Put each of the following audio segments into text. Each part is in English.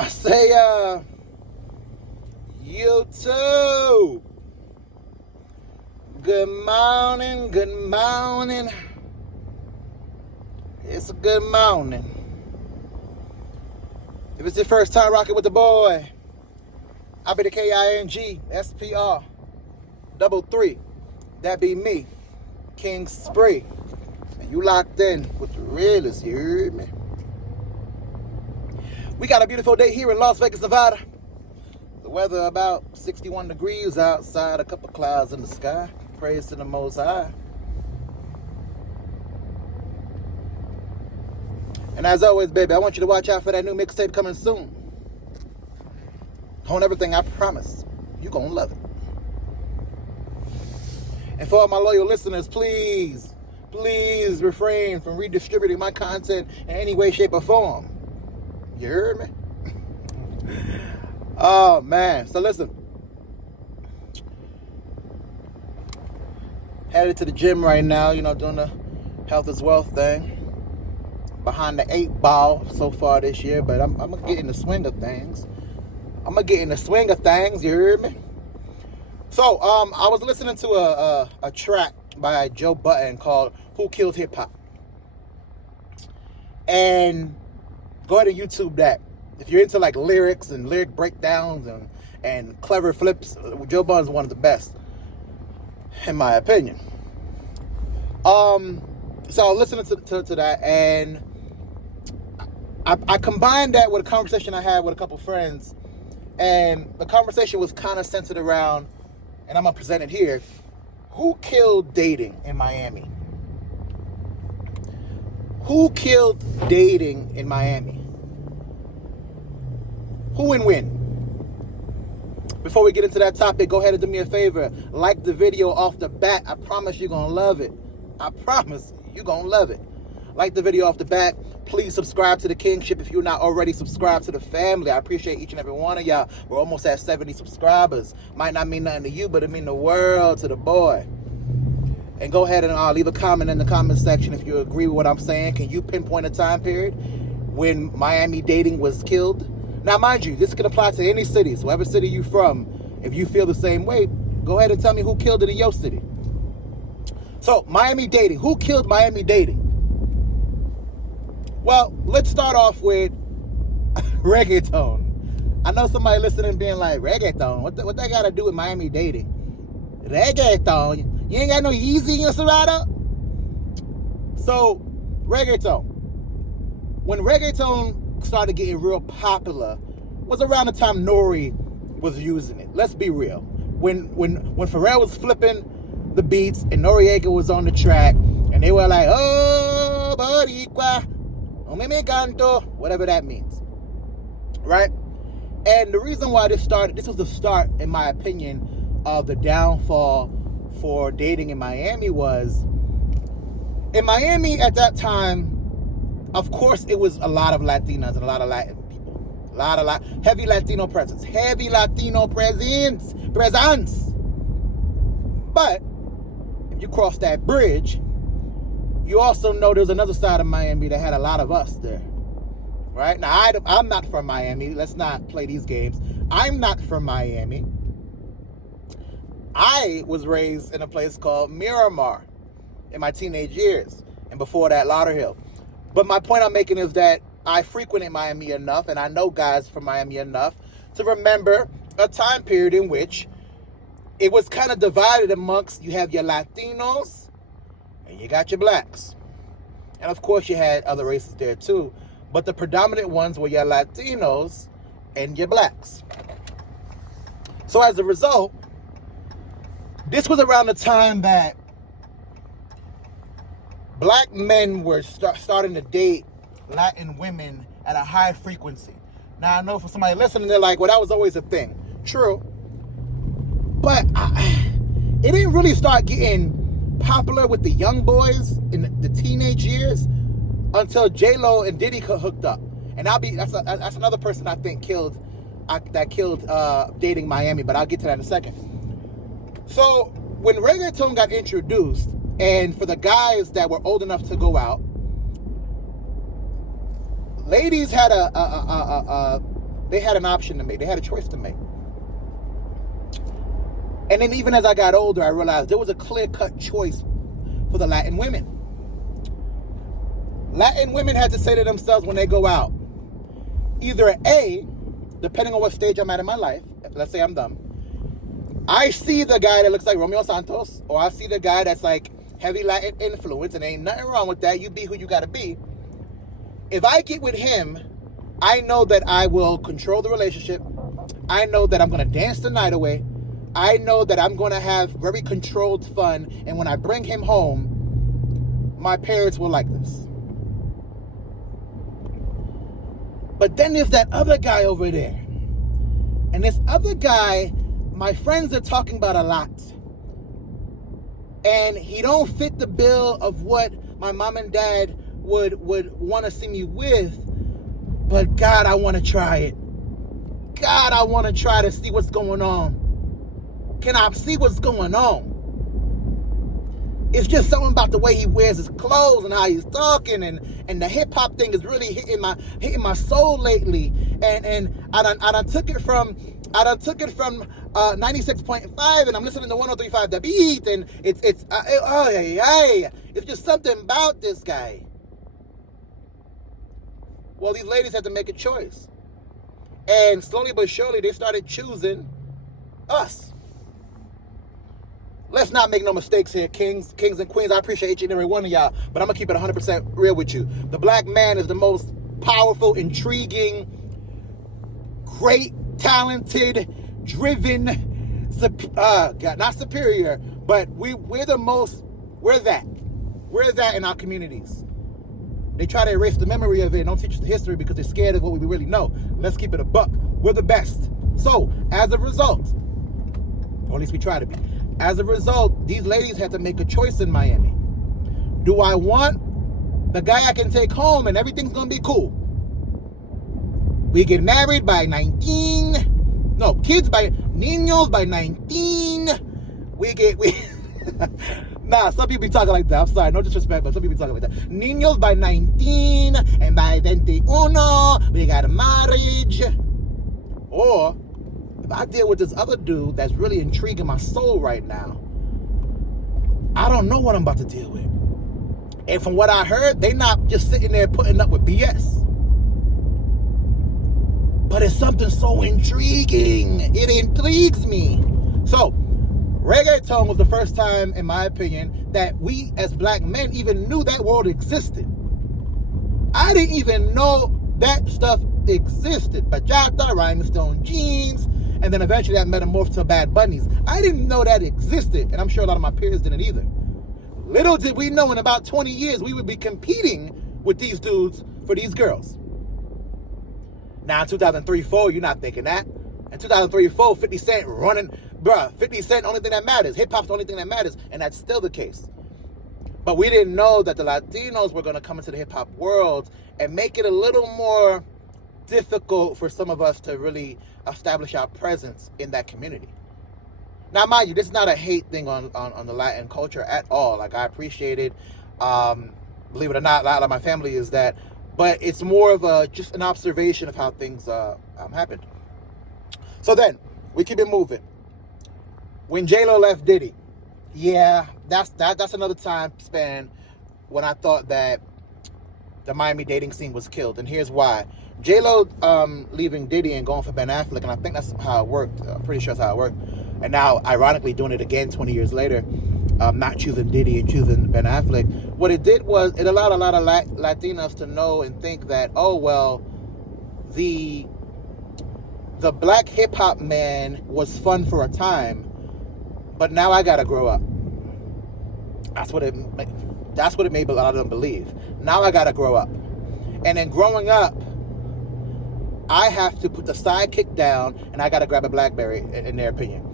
I say, YouTube. Good morning, good morning. It's a good morning. If it's your first time rocking with the boy, I'll be the KING SPR 33. That be me, King Spree. And you locked in with the realest, you heard me? We got a beautiful day here in Las Vegas, Nevada. The weather about 61 degrees outside, a couple clouds in the sky. Praise to the Most High. And as always, baby, I want you to watch out for that new mixtape coming soon. On everything, I promise. You gonna love it. And for all my loyal listeners, please refrain from redistributing my content in any way, shape, or form. You heard me? Oh, man. So listen. Headed to the gym right now, doing the health is wealth thing. Behind the 8 ball so far this year, but I'm going to get in the swing of things. You heard me? So, I was listening to a track by Joe Budden called Who Killed Hip Hop? And go ahead and YouTube that. If you're into like lyrics and lyric breakdowns and clever flips, Joe Budden's one of the best, in my opinion. So I was listening to that, and I combined that with a conversation I had with a couple friends, and the conversation was kind of centered around, and I'm gonna present it here: who killed dating in Miami? Who killed dating in Miami? Who and when? Before we get into that topic, go ahead and do me a favor. Like the video off the bat. I promise you're going to love it. I promise you're going to love it. Like the video off the bat. Please subscribe to the Kingship if you're not already subscribed to the family. I appreciate each and every one of y'all. We're almost at 70 subscribers. Might not mean nothing to you, but it mean the world to the boy. And go ahead and leave a comment in the comment section if you agree with what I'm saying. Can you pinpoint a time period when Miami dating was killed? Now, mind you, this can apply to any city. So whatever city you're from, if you feel the same way, go ahead and tell me who killed it in your city. So, Miami dating. Who killed Miami dating? Well, let's start off with reggaeton. I know somebody listening being like, reggaeton? What that got to do with Miami dating? Reggaeton? You ain't got no Yeezy in your Serato? So, reggaeton. When reggaeton started getting real popular was around the time Nori was using it. Let's be real. When Pharrell was flipping the beats and Noriega was on the track and they were like, oh, boricua, oh, me canto, whatever that means. Right? And the reason why this was the start, in my opinion, of the downfall for dating in Miami was, in Miami at that time, of course, it was a lot of Latinas and a lot of Latin people. Heavy Latino presence. But if you cross that bridge, you also know there's another side of Miami that had a lot of us there. Right? Now, I'm not from Miami. Let's not play these games. I'm not from Miami. I was raised in a place called Miramar in my teenage years. And before that, Lauderhill. But my point I'm making is that I frequented Miami enough, and I know guys from Miami enough to remember a time period in which it was kind of divided amongst, you have your Latinos and you got your blacks. And of course you had other races there too. But the predominant ones were your Latinos and your blacks. So as a result, this was around the time that black men were starting to date Latin women at a high frequency. Now, I know for somebody listening, they're like, well, that was always a thing. True. But it didn't really start getting popular with the young boys in the teenage years until J-Lo and Diddy hooked up. And that's another person I think killed dating Miami, but I'll get to that in a second. So when reggaeton got introduced, and for the guys that were old enough to go out, ladies had a they had an option to make. They had a choice to make. And then even as I got older, I realized there was a clear-cut choice for the Latin women. Latin women had to say to themselves when they go out, either A, depending on what stage I'm at in my life, let's say I'm dumb, I see the guy that looks like Romeo Santos, or I see the guy that's like heavy Latin influence, and ain't nothing wrong with that. You be who you gotta be. If I get with him, I know that I will control the relationship. I know that I'm gonna dance the night away. I know that I'm gonna have very controlled fun, and when I bring him home, my parents will like this. But then there's that other guy over there. And this other guy, my friends are talking about a lot. And he don't fit the bill of what my mom and dad would want to see me with. But God, I want to try it. God, I want to try to see what's going on. Can I see what's going on? It's just something about the way he wears his clothes and how he's talking, and the hip hop thing is really hitting my soul lately. And I done took it from 96.5, and I'm listening to 103.5 The Beat, and it's just something about this guy. Well, these ladies had to make a choice, and slowly but surely they started choosing us. Let's not make no mistakes here, kings and queens. I appreciate each and every one of y'all, but I'm going to keep it 100% real with you. The black man is the most powerful, intriguing, great, talented, driven, not superior, but we're the most, we're that in our communities. They try to erase the memory of it and don't teach us the history because they're scared of what we really know. Let's keep it a buck. We're the best. So, as a result, or at least we try to be, as a result, these ladies had to make a choice in Miami. Do I want the guy I can take home and everything's gonna be cool? We get married by 19. No, kids by niños by 19. Nah, some people be talking like that. I'm sorry, no disrespect, but some people be talking like that. Niños by 19, and by 21, we got a marriage. Or if I deal with this other dude that's really intriguing my soul right now, I don't know what I'm about to deal with. And from what I heard, they not just sitting there putting up with BS. But it's something so intriguing. It intrigues me. So, reggaeton was the first time, in my opinion, that we as black men even knew that world existed. I didn't even know that stuff existed. Bachata, rhinestone jeans, and then eventually that metamorphed to Bad Bunnies. I didn't know that existed, and I'm sure a lot of my peers didn't either. Little did we know in about 20 years we would be competing with these dudes for these girls. Now in 2003-04, you're not thinking that. In 2003-04, 50 Cent running, 50 Cent, only thing that matters. Hip-hop's the only thing that matters, and that's still the case. But we didn't know that the Latinos were going to come into the hip-hop world and make it a little more difficult for some of us to really establish our presence in that community. Now, mind you, this is not a hate thing on the Latin culture at all. Like, I appreciate it. Believe it or not, a lot of my family is that. But it's more of just an observation of how things happened. So then, we keep it moving. When J-Lo left Diddy, yeah, that's another time span when I thought that the Miami dating scene was killed. And here's why. J-Lo leaving Diddy and going for Ben Affleck, and I think that's how it worked. I'm pretty sure that's how it worked. And now, ironically, doing it again 20 years later, not choosing Diddy and choosing Ben Affleck. What it did was it allowed a lot of Latinos to know and think that, oh, well, the black hip-hop man was fun for a time, but now I gotta grow up. That's what it made a lot of them believe. Now I gotta grow up. And in growing up, I have to put the sidekick down and I gotta grab a BlackBerry, in their opinion.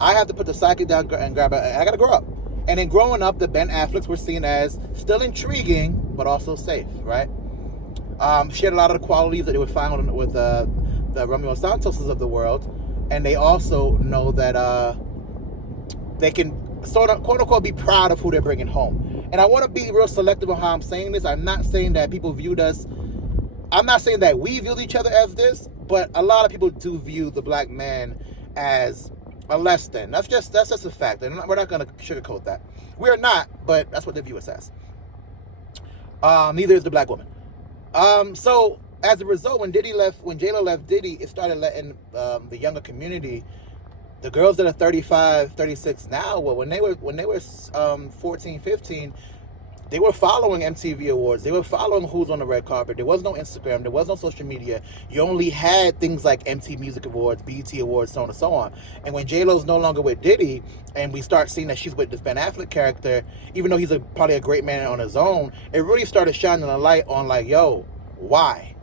I have to put the sidekick down and grab I gotta grow up. And in growing up, the Ben Afflecks were seen as still intriguing, but also safe, right? Shared a lot of the qualities that they would find with the Romeo Santoses of the world. And they also know that they can sort of, quote unquote, be proud of who they're bringing home. And I want to be real selective on how I'm saying this. I'm not saying that people viewed us, I'm not saying that we viewed each other as this. but a lot of people do view the black man as a less than. That's just a fact. And we're not going to sugarcoat that. We're not, but that's what they view us as. Neither is the black woman. So as a result, when J-Lo left Diddy, it started letting the younger community, the girls that are 35, 36 now, well, when they were 14, 15, they were following MTV Awards. They were following who's on the red carpet. There was no Instagram. There was no social media. You only had things like MTV Music Awards, BET Awards, so on and so on. And when J-Lo's no longer with Diddy, and we start seeing that she's with this Ben Affleck character, even though he's probably a great man on his own, it really started shining a light on like, yo, why?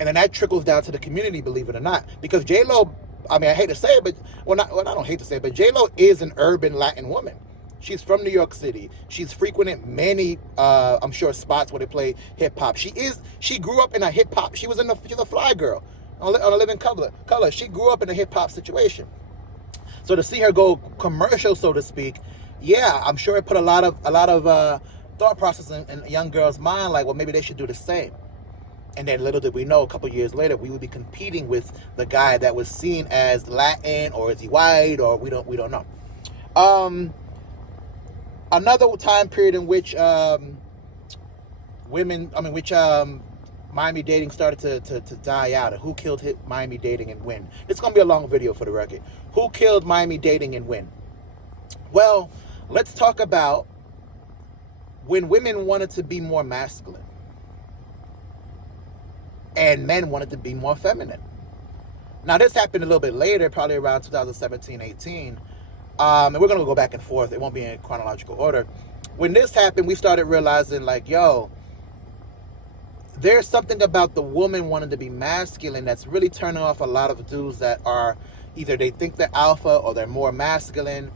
And then that trickles down to the community, believe it or not. Because J-Lo, I mean, I hate to say it, but, I don't hate to say it, but J-Lo is an urban Latin woman. She's from New York City. She's frequented many, I'm sure, spots where they play hip hop. She grew up in a hip hop. She's a fly girl on a Living Color. She grew up in a hip hop situation. So to see her go commercial, so to speak, yeah, I'm sure it put a lot of thought process in a young girl's mind, like, well, maybe they should do the same. And then little did we know, a couple years later, we would be competing with the guy that was seen as Latin, or is he white, or we don't know. Another time period in which Miami dating started to die out, and who killed Miami dating and when. It's going to be a long video for the record. Who killed Miami dating and when? Well, let's talk about when women wanted to be more masculine and men wanted to be more feminine. Now, this happened a little bit later, probably around 2017, 18. And we're going to go back and forth. It won't be in chronological order. When this happened, we started realizing, like, yo, there's something about the woman wanting to be masculine that's really turning off a lot of dudes that are either they think they're alpha or they're more masculine.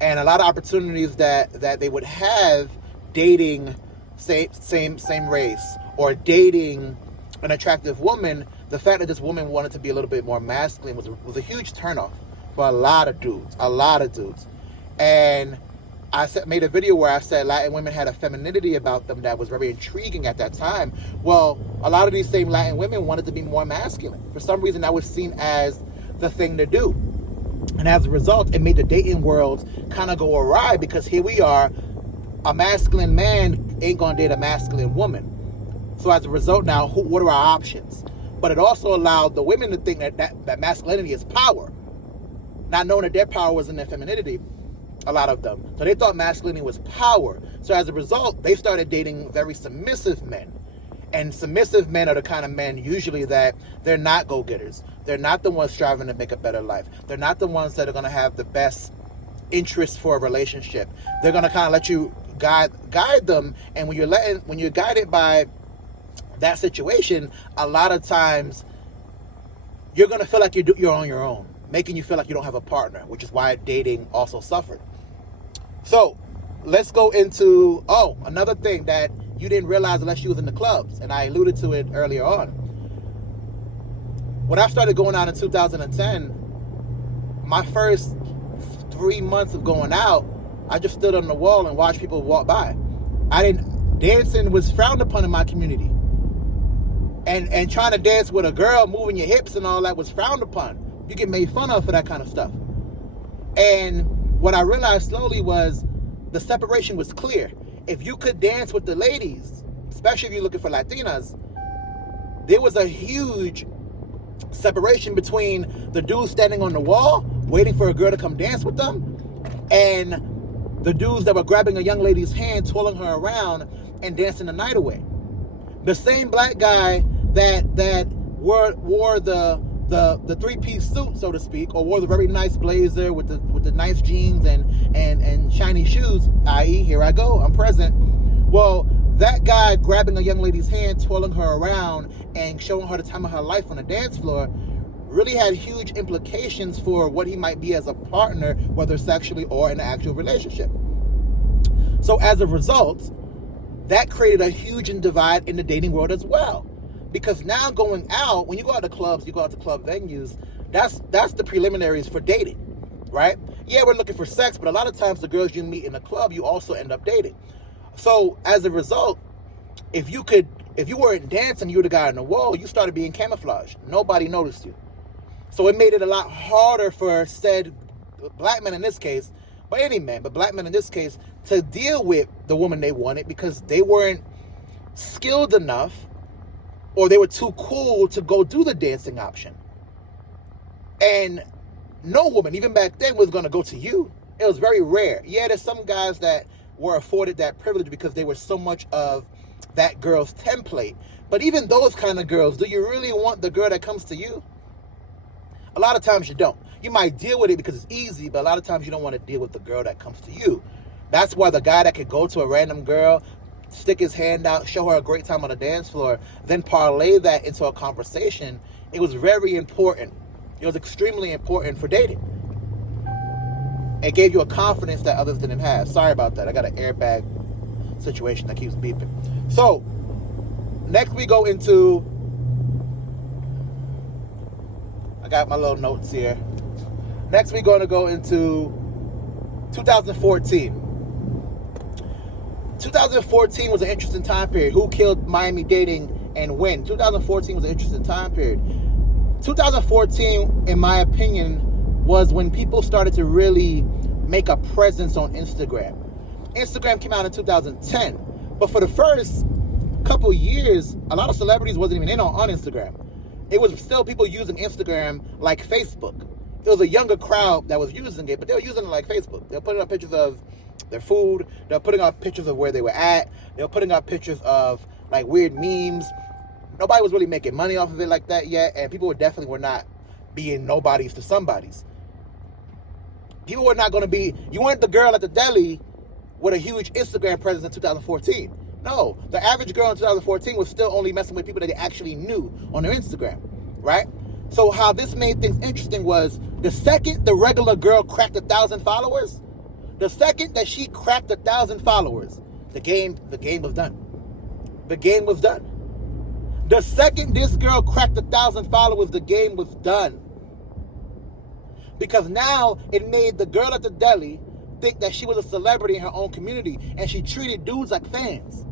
And a lot of opportunities that they would have dating same race or dating an attractive woman, the fact that this woman wanted to be a little bit more masculine was a huge turnoff for a lot of dudes. And I made a video where I said Latin women had a femininity about them that was very intriguing at that time. Well, a lot of these same Latin women wanted to be more masculine. For some reason, that was seen as the thing to do. And as a result, it made the dating world kind of go awry, because here we are, a masculine man ain't gonna date a masculine woman. So as a result now, what are our options? But it also allowed the women to think that masculinity is power, not knowing that their power was in their femininity, a lot of them. So they thought masculinity was power. So as a result, they started dating very submissive men. And submissive men are the kind of men usually that they're not go-getters. They're not the ones striving to make a better life. They're not the ones that are going to have the best interest for a relationship. They're going to kind of let you guide them. And when you're guided by that situation, a lot of times you're going to feel like you're on your own, making you feel like you don't have a partner, which is why dating also suffered. So let's go into, another thing that you didn't realize unless you was in the clubs, and I alluded to it earlier on. When I started going out in 2010, my first 3 months of going out, I just stood on the wall and watched people walk by. Dancing was frowned upon in my community. And trying to dance with a girl, moving your hips and all that was frowned upon. You get made fun of for that kind of stuff. And what I realized slowly was the separation was clear. If you could dance with the ladies, especially if you're looking for Latinas, there was a huge separation between the dudes standing on the wall, waiting for a girl to come dance with them, and the dudes that were grabbing a young lady's hand, twirling her around, and dancing the night away. The same black guy that wore the three-piece suit, so to speak, or wore the very nice blazer with the nice jeans and shiny shoes, i.e., here I go, I'm present. Well, that guy grabbing a young lady's hand, twirling her around, and showing her the time of her life on the dance floor really had huge implications for what he might be as a partner, whether sexually or in an actual relationship. So as a result, that created a huge divide in the dating world as well. Because now going out, when you go out to clubs, you go out to club venues, that's the preliminaries for dating, right? Yeah, we're looking for sex, but a lot of times the girls you meet in the club, you also end up dating. So as a result, if you could If you weren't dancing, you were the guy on the wall, you started being camouflaged. Nobody noticed you. So it made it a lot harder for said black men in this case, but any man, but black men in this case, to deal with the woman they wanted because they weren't skilled enough or they were too cool to go do the dancing option. And no woman, even back then, was going to go to you. It was very rare. Yeah, there's some guys that were afforded that privilege because they were so much of that girl's template. But even those kind of girls, do you really want the girl that comes to you? A lot of times you don't. You might deal with it because it's easy, but a lot of times you don't want to deal with the girl that comes to you. That's why the guy that could go to a random girl, stick his hand out, show her a great time on the dance floor, then parlay that into a conversation, it was very important. It was extremely important for dating. It gave you a confidence that others didn't have. Sorry about that. I got an airbag situation that keeps beeping. So, next we go into... I got my little notes here. Next we're going to go into 2014. 2014 was an interesting time period. Who killed Miami dating and when? 2014 was an interesting time period. 2014, in my opinion, was when people started to really make a presence on Instagram. Instagram came out in 2010, but for the first couple years, a lot of celebrities wasn't even in on Instagram. It was still people using Instagram like Facebook. It was a younger crowd that was using it, but they were using it like Facebook. They were putting up pictures of their food. They were putting up pictures of where they were at. They were putting up pictures of like weird memes. Nobody was really making money off of it like that yet, and people definitely were not being nobodies to somebodies. People were not going to be, you weren't the girl at the deli with a huge Instagram presence in 2014. No, the average girl in 2014 was still only messing with people that they actually knew on their Instagram, right? So how this made things interesting was the second the regular girl cracked 1,000 followers, the second that she cracked 1,000 followers, the game was done. The game was done. The second this girl cracked 1,000 followers, the game was done. Because now it made the girl at the deli think that she was a celebrity in her own community, and she treated dudes like fans.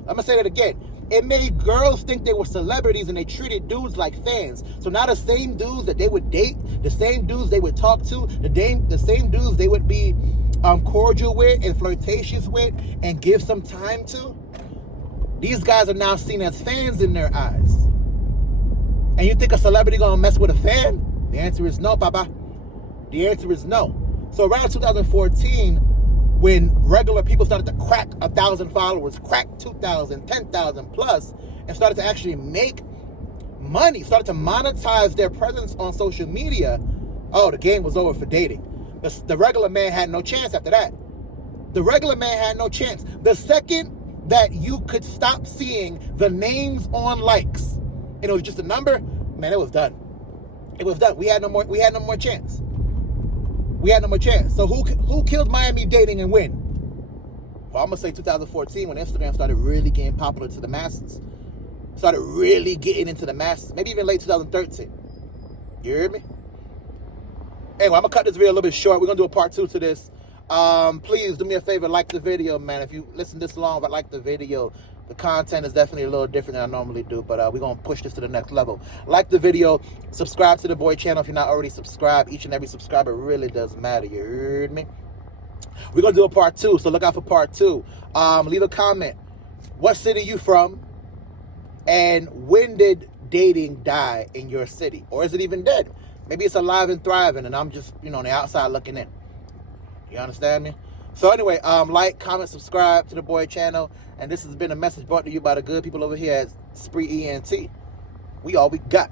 I'm gonna say that again. It made girls think they were celebrities and they treated dudes like fans. So now the same dudes that they would date, the same dudes they would talk to, the same dudes they would be cordial with and flirtatious with and give some time to, these guys are now seen as fans in their eyes. And you think a celebrity gonna mess with a fan? The answer is no, Papa. The answer is no. So around 2014, when regular people started to crack 1,000 followers, crack 2,000, 10,000 plus, and started to actually make money, started to monetize their presence on social media, oh, the game was over for dating. The regular man had no chance after that. The regular man had no chance. The second that you could stop seeing the names on likes, and it was just a number, man, it was done. It was done. We had no more chance. We had no more chance. So who killed Miami dating and when? Well, I'm going to say 2014 when Instagram started really getting popular to the masses. Started really getting into the masses. Maybe even late 2013. You hear me? Anyway, I'm going to cut this video a little bit short. We're going to do a part 2 to this. Please do me a favor, like the video, man. If you listen this long but like the video, the content is definitely a little different than I normally do, but we're going to push this to the next level. Like the video, subscribe to the boy channel if you're not already subscribed. Each and every subscriber really does matter, you heard me? We're going to do a part 2, so look out for part 2. Leave a comment. What city you from? And when did dating die in your city? Or is it even dead? Maybe it's alive and thriving, and I'm just, on the outside looking in. You understand me? So anyway, like, comment, subscribe to the boy channel. And this has been a message brought to you by the good people over here at Spree ENT. We all we got.